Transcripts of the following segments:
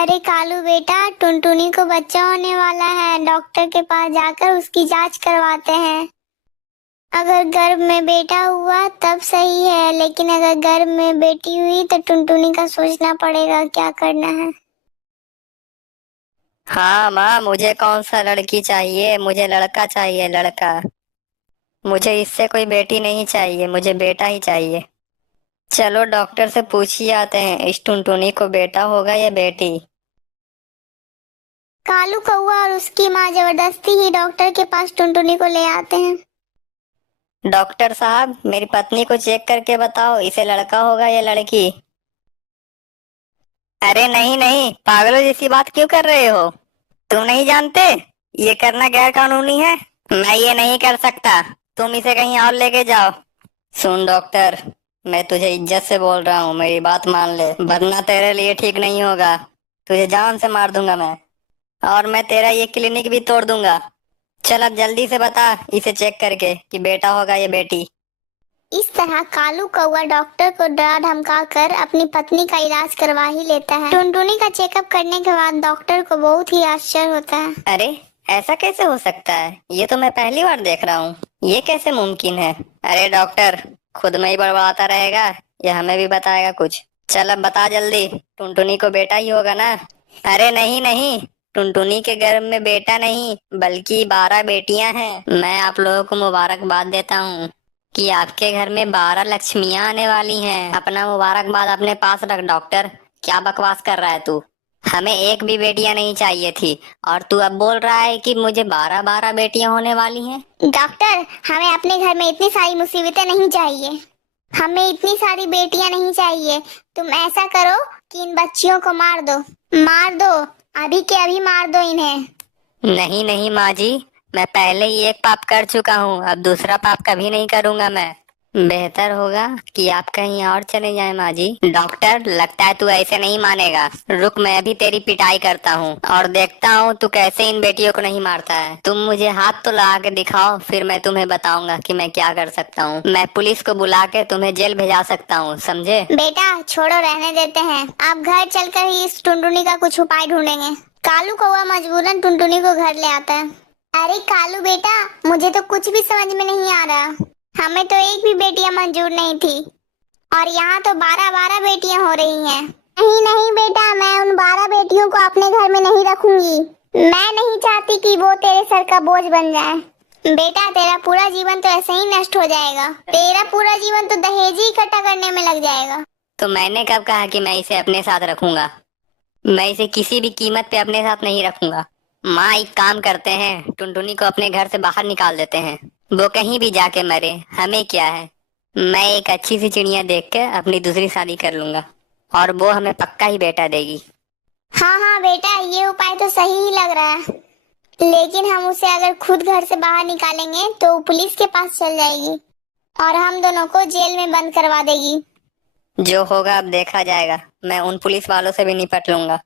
अरे कालू बेटा, टुनटुनी को बच्चा होने वाला है। डॉक्टर के पास जाकर उसकी जांच करवाते हैं। अगर गर्भ में बेटा हुआ तब सही है, लेकिन अगर गर्भ में बेटी हुई तो टुनटुनी का सोचना पड़ेगा क्या करना है। हाँ माँ, मुझे कौन सा लड़की चाहिए? मुझे लड़का चाहिए, लड़का। मुझे इससे कोई बेटी नहीं चाहिए, मुझे बेटा ही चाहिए। चलो डॉक्टर से पूछ ही आते हैं, इस टुनटुनी को बेटा होगा या बेटी। कालू कौआ और उसकी माँ जबरदस्ती ही डॉक्टर के पास टुनटुनी को ले आते हैं। डॉक्टर साहब, मेरी पत्नी को चेक करके बताओ, इसे लड़का होगा या लड़की। अरे नहीं नहीं, पागलों जैसी बात क्यों कर रहे हो? तुम नहीं जानते ये करना गैर कानूनी है? मैं ये नहीं कर सकता, तुम इसे कहीं और लेके जाओ। सुन डॉक्टर, मैं तुझे इज्जत से बोल रहा हूँ, मेरी बात मान ले, वरना तेरे लिए ठीक नहीं होगा। तुझे जान से मार दूंगा मैं, और मैं तेरा ये क्लिनिक भी तोड़ दूंगा। चल अब जल्दी से बता इसे चेक करके कि बेटा होगा या बेटी। इस तरह कालू कौआ डॉक्टर को डरा धमका कर अपनी पत्नी का इलाज करवा ही लेता है। टुनटुनी का चेकअप करने के बाद डॉक्टर को बहुत ही आश्चर्य होता है। अरे ऐसा कैसे हो सकता है? ये तो मैं पहली बार देख रहा हूँ, ये कैसे मुमकिन है? अरे डॉक्टर, खुद में ही बड़बड़ाता रहेगा या हमें भी बताएगा कुछ? चल अब बता जल्दी, टुनटुनी को बेटा ही होगा ना? अरे नहीं नहीं, टुनटुनी के गर्भ में बेटा नहीं बल्कि 12 बेटियां हैं। मैं आप लोगों को मुबारकबाद देता हूँ कि आपके घर में 12 लक्ष्मियां आने वाली हैं। अपना मुबारकबाद अपने पास रख डॉक्टर। क्या बकवास कर रहा है तू? हमें एक भी बेटियां नहीं चाहिए थी, और तू अब बोल रहा है कि मुझे 12 बेटियां होने वाली हैं। डॉक्टर, हमें अपने घर में इतनी सारी मुसीबतें नहीं चाहिए। हमें इतनी सारी बेटियां नहीं चाहिए। तुम ऐसा करो कि इन बच्चियों को मार दो। मार दो, अभी के अभी मार दो इन्हें। नहीं नहीं माँ जी, मैं पहले ही एक पाप कर चुका हूँ, अब दूसरा पाप कभी नहीं करूंगा मैं। बेहतर होगा कि आप कहीं और चले जाएं माँ जी। डॉक्टर, लगता है तू ऐसे नहीं मानेगा। रुक, मैं अभी तेरी पिटाई करता हूँ और देखता हूँ तू कैसे इन बेटियों को नहीं मारता है। तुम मुझे हाथ तो लगा के दिखाओ, फिर मैं तुम्हें बताऊंगा कि मैं क्या कर सकता हूँ। मैं पुलिस को बुला के तुम्हें जेल भेजा सकता हूँ, समझे? बेटा छोड़ो, रहने देते हैं। आप घर चलकर ही इस टुनटुनी का कुछ उपाय ढूंढेंगे। कालू कौवा मजबूरन टुनटुनी को घर ले आता है। अरे कालू बेटा, मुझे तो कुछ भी समझ में नहीं आ रहा। हमें तो एक भी बेटियां मंजूर नहीं थी, और यहाँ तो 12 बेटियां हो रही हैं। नहीं नहीं बेटा, मैं उन 12 बेटियों को अपने घर में नहीं रखूंगी। मैं नहीं चाहती कि वो तेरे सर का बोझ बन जाए। बेटा, तेरा पूरा जीवन तो ऐसे ही नष्ट हो जाएगा। तेरा पूरा जीवन तो दहेज ही इकट्ठा करने में लग जाएगा। तो मैंने कब कहा कि मैं इसे अपने साथ रखूंगा? मैं इसे किसी भी कीमत पे अपने साथ नहीं रखूंगा। माँ, एक काम करते हैं, टुनटुनी को अपने घर से बाहर निकाल देते हैं। वो कहीं भी जाके मरे, हमें क्या है। मैं एक अच्छी सी चिड़िया देख के अपनी दूसरी शादी कर लूंगा, और वो हमें पक्का ही बेटा देगी। हाँ हाँ बेटा, ये उपाय तो सही ही लग रहा है, लेकिन हम उसे अगर खुद घर से बाहर निकालेंगे तो वो पुलिस के पास चल जाएगी और हम दोनों को जेल में बंद करवा देगी। जो होगा अब देखा जाएगा, मैं उन पुलिस वालों से भी निपट लूंगा,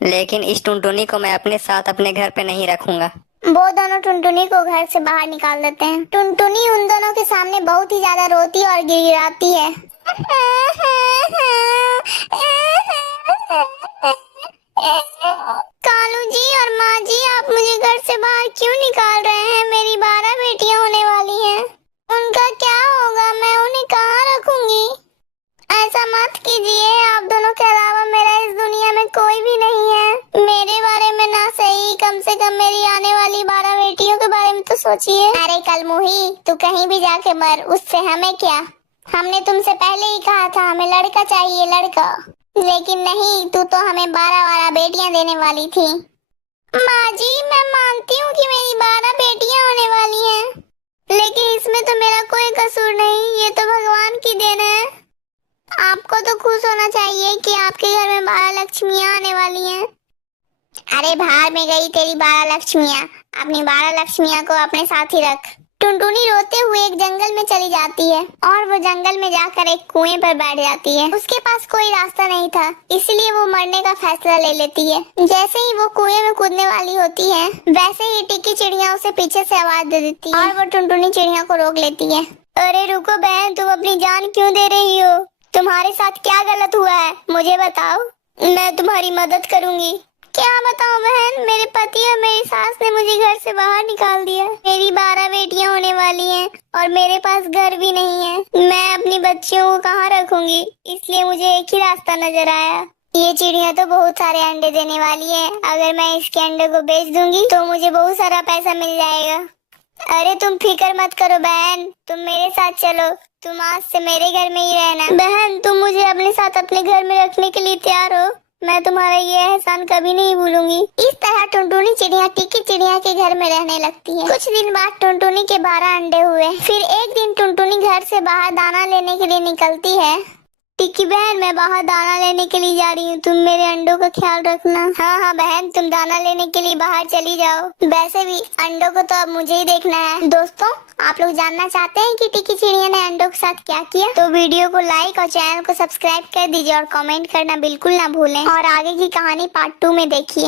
लेकिन इस टुनटुनी को मैं अपने साथ अपने घर पे नहीं रखूंगा। वो दोनों टुनटुनी को घर से बाहर निकाल देते हैं। टुनटुनी उन दोनों के सामने बहुत ही ज्यादा रोती और गिड़गिड़ाती है। कालू जी और माँ जी, आप मुझे घर से बाहर क्यों निकाल रहे हैं? मेरी 12 बेटियां होने वाली हैं। उनका क्या होगा? मैं उन्हें कहाँ रखूंगी? ऐसा मत कीजिए, आप दोनों के अलावा मेरा इस दुनिया में कोई भी नहीं है। मेरे बारे में ना सही, कम से कम मेरी आने वाली 12 बेटियों के बारे में तो सोचिए। अरे कलमुही, तू कहीं भी जाके मर, उससे हमें क्या? हमने तुमसे पहले ही कहा था हमें लड़का चाहिए, लड़का। लेकिन नहीं, तू तो हमें 12 बेटियां देने वाली थी। माँ जी, मैं मानती हूँ कि मेरी 12 बेटियां होने वाली हैं, लेकिन इसमें तो मेरा कोई कसूर नहीं, ये तो भगवान की देन है। आपको तो खुश होना चाहिए कि आपके घर में 12 लक्ष्मियां आने वाली हैं। अरे बाहर में गई तेरी 12 लक्ष्मियां, अपनी 12 लक्ष्मियां को अपने साथ ही रख। टुनटुनी रोते हुए एक जंगल में चली जाती है और वो जंगल में जाकर एक कुएं पर बैठ जाती है। उसके पास कोई रास्ता नहीं था, इसलिए वो मरने का फैसला ले लेती है। जैसे ही वो कुएं में कूदने वाली होती है, वैसे ही टिकी चिड़िया उसे पीछे से आवाज दे देती है और वो टुनटुनी चिड़िया को रोक लेती है। अरे रुको बहन, तुम अपनी जान क्यों दे रही हो? तुम्हारे साथ क्या गलत हुआ है, मुझे बताओ। मैं तुम्हारी मदद करूंगी। क्या बताऊं बहन, मेरे पति और मेरी सास ने मुझे घर से बाहर निकाल दिया। मेरी 12 बेटियां होने वाली हैं और मेरे पास घर भी नहीं है। मैं अपनी बच्चियों को कहाँ रखूंगी, इसलिए मुझे एक ही रास्ता नजर आया। ये चिड़िया तो बहुत सारे अंडे देने वाली है। अगर मैं इसके अंडे को बेच दूंगी तो मुझे बहुत सारा पैसा मिल जाएगा। अरे तुम फिक्र मत करो बहन, तुम मेरे साथ चलो। तुम आज से मेरे घर में ही रहना। बहन तुम मुझे अपने साथ अपने घर में रखने के लिए तैयार हो? मैं तुम्हारा ये एहसान कभी नहीं भूलूंगी। इस तरह टुनटुनी चिड़िया टिकी चिड़िया के घर में रहने लगती है। कुछ दिन बाद टुनटुनी के 12 अंडे हुए। फिर एक दिन टुनटुनी घर से बाहर दाना लेने के लिए निकलती है। टिक्की बहन, मैं बाहर दाना लेने के लिए जा रही हूँ, तुम मेरे अंडों का ख्याल रखना। हाँ हाँ बहन, तुम दाना लेने के लिए बाहर चली जाओ। वैसे भी अंडों को तो अब मुझे ही देखना है। दोस्तों, आप लोग जानना चाहते हैं कि टिक्की चिड़िया ने अंडों के साथ क्या किया? तो वीडियो को लाइक और चैनल को सब्सक्राइब कर दीजिए और कमेंट करना बिल्कुल ना भूलें। और आगे की कहानी पार्ट 2 में देखिए।